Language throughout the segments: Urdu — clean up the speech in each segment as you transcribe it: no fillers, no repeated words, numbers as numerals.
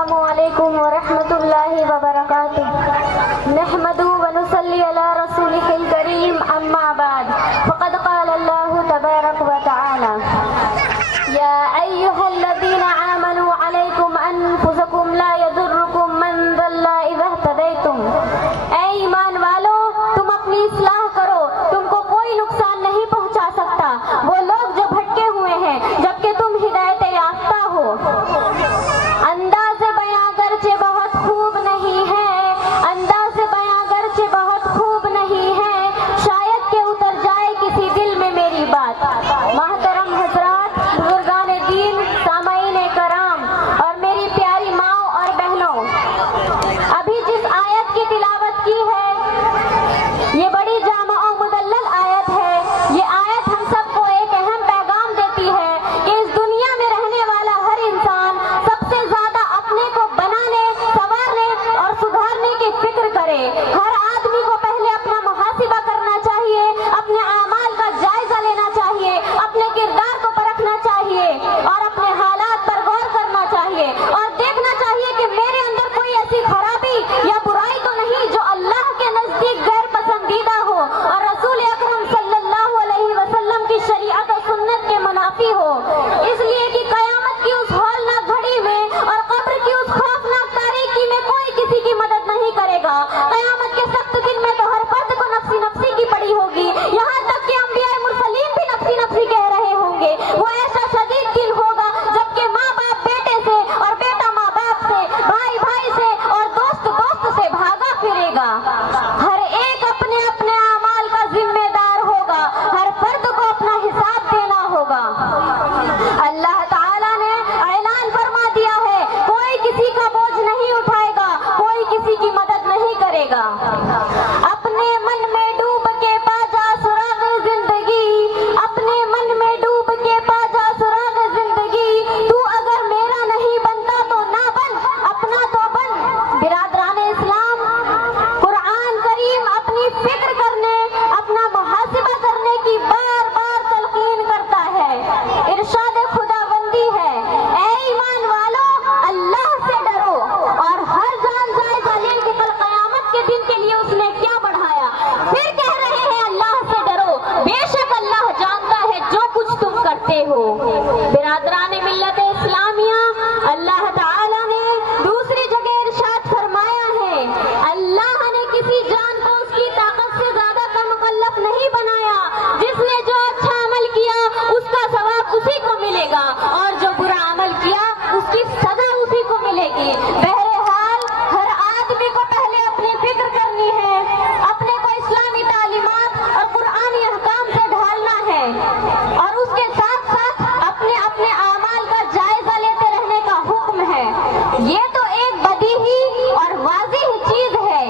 السلام علیکم ورحمۃ اللہ وبرکاتہ۔ نحمد ونصلی علی رسولہ الکریم، اما بعد، فقد قال اللہ تبارک وتعالی: یا ایھا الذین آمنوا علیکم انفسکم لا یضرکم من ضل اذا اہتدیتم۔ اے ایمان والو، تم اپنی اصلاح کرو، تم کو کوئی نقصان نہیں پہنچا سکتا وہ لوگ جو بھٹکے ہوئے ہیں جبکہ تم ہدایت یافتہ ہو۔ انداز بیاں گرچہ بہت خوب نہیں ہے، انداز بیاں گرچہ بہت خوب نہیں ہے، شاید کہ اتر جائے کسی دل میں میری بات۔ محترم حضرات، بزرگان دین، سامعین کرام اور میری پیاری ماؤں اور بہنوں، ابھی جس آیت کی تلاوت کی ہے یہ بڑی جامع و مدلل آیت ہے۔ یہ آیت ہم سب کو ایک اہم پیغام دیتی ہے کہ اس دنیا میں رہنے والا ہر انسان سب سے زیادہ اپنے کو بنانے، سنوارنے اور سدھارنے کی فکر کرے۔ ہر آدمی کو پہلے اپنا محاسبہ کرنا چاہیے، اپنے اعمال کا جائزہ لینا چاہیے، اپنے کردار کو پرکھنا چاہیے اور اپنے حالات پر غور کرنا چاہیے اور دیکھنا چاہیے کہ میرے اندر کوئی ایسی خرابی یا برائی تو نہیں جو اللہ کے نزدیک غیر پسندیدہ ہو اور رسول اکرم صلی اللہ علیہ وسلم کی شریعت و سنت کے منافی ہو۔ اس لیے کہ قیامت کی اس ہولناک گھڑی میں اور قبر کی اس خوفناک تاریکی میں کوئی کسی کی مدد نہیں کرے گا۔ قیامت کے سخت دن میں تو ہر فرد کو نفسی نفسی کی پڑی ہوگی، یہاں تک کہ انبیاء مرسلین بھی نفسی نفسی کہہ رہے ہوں گے۔ وہ ایسا شدید دن ہوگا جبکہ ماں باپ بیٹے سے اور بیٹا ماں باپ سے، بھائی بھائی سے اور دوست دوست سے بھاگا پھرے گا۔ ہر ایک اپنے اپنے اعمال کا ذمہ دار ہوگا، ہر فرد کو اپنا حساب دینا ہوگا۔ اللہ تعالیٰ نے اعلان فرما دیا ہے، کوئی کسی کا بوجھ نہیں اٹھائے گا، کوئی کسی کی مدد نہیں کرے گا۔ اپنے من میں ڈوب کے پا جا سراغ زندگی، اپنے من میں ڈوب کے پا جا سراغ زندگی، تو اگر میرا نہیں بنتا تو نہ بن، اپنا تو بن۔ برادران اسلام، قرآن کریم اپنی فکر کرنے، اپنا محاسبہ کرنے کی بار بار تلقین کرتا ہے۔ ارشاد خداوندی ہے، اے ایمان والو، اللہ سے ڈرو اور ہر جان جائزہ لیں کہ کل قیامت کے دن کے لیے اس نے کیا بڑھایا۔ پھر کہہ رہے ہیں اللہ سے ڈرو، بے شک اللہ جانتا ہے جو کچھ تم کرتے ہو۔ برادران ملت اسلامیہ، اللہ تعالیٰ نے دوسری جگہ ارشاد فرمایا ہے، اللہ نے کسی جان کو اس کی طاقت سے زیادہ کا مکلف نہیں بنایا۔ جس نے جو اچھا عمل کیا اس کا ثواب اسی کو ملے گا اور جو برا عمل کیا اس کی سزا اسی کو ملے گی۔ بہرحال ہر آدمی کو پہلے اپنی فکر کرنی ہے، اپنے کو اسلامی تعلیمات اور قرآنی احکام سے ڈھالنا ہے اور اس کے ساتھ ساتھ اپنے اپنے اعمال کا جائزہ لیتے رہنے کا حکم ہے۔ یہ تو ایک بدیہی اور واضح چیز ہے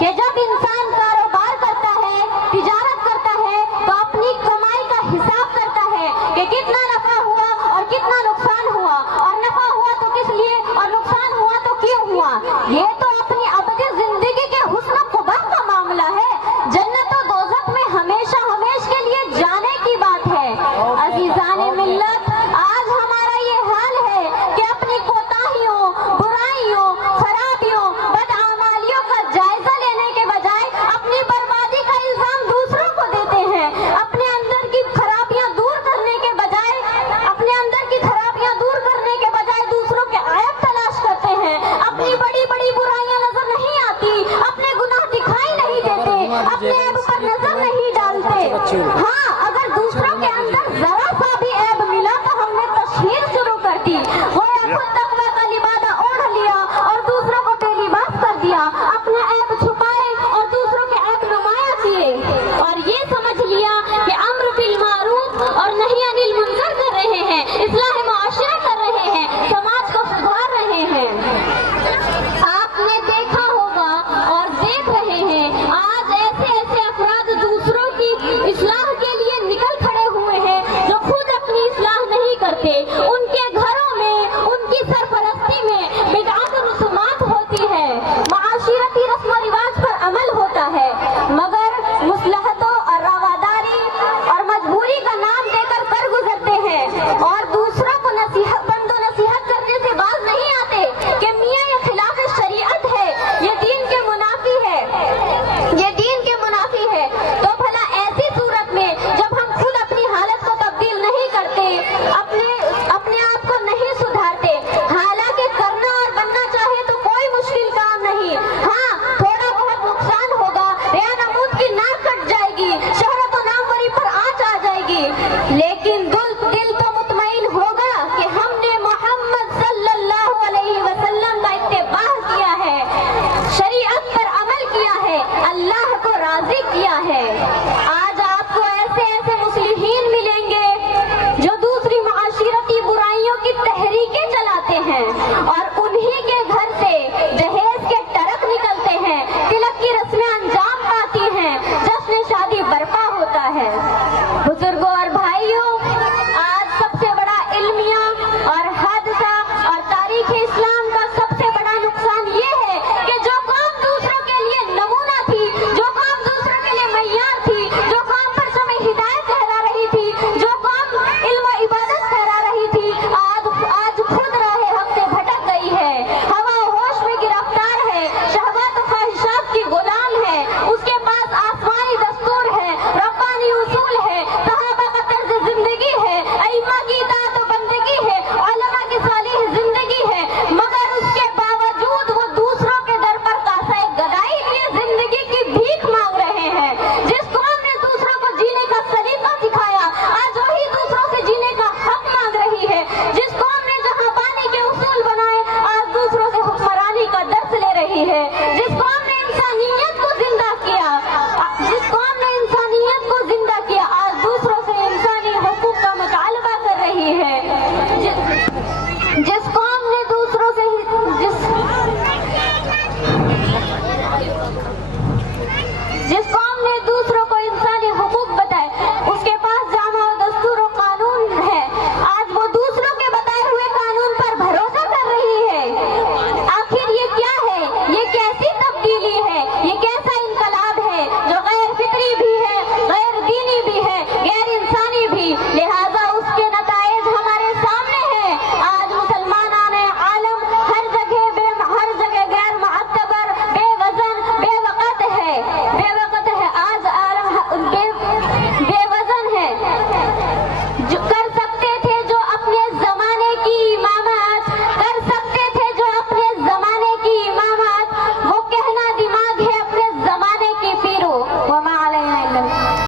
کہ جب انسان کاروبار کرتا ہے، تجارت کرتا ہے تو اپنی کمائی کا حساب کرتا ہے کہ کتنا نفع ہوا اور کتنا نقصان ہوا، اور نفع ہوا تو کس لیے اور نقصان ہوا تو کیوں ہوا۔ یہ تو اپنی ابدی زندگی کے حسن و قبح کا معاملہ ہے، جنت و دوزخ میں ہمیشہ ہمیش کے لیے جانے کی بات ہے۔ عزیزان ملت، آج ہمارا یہ حال ہے کہ اپنی کوتاہیوں، برائیوں، خرابیوں، بدعمالیوں کا جائزہ لینے کے بجائے اپنی بربادی کا الزام دوسروں کو دیتے ہیں، اپنے اندر کی خرابیاں دور کرنے کے بجائے دوسروں کے عیب تلاش کرتے ہیں، اپنی بڑی بڑی برائیاں جس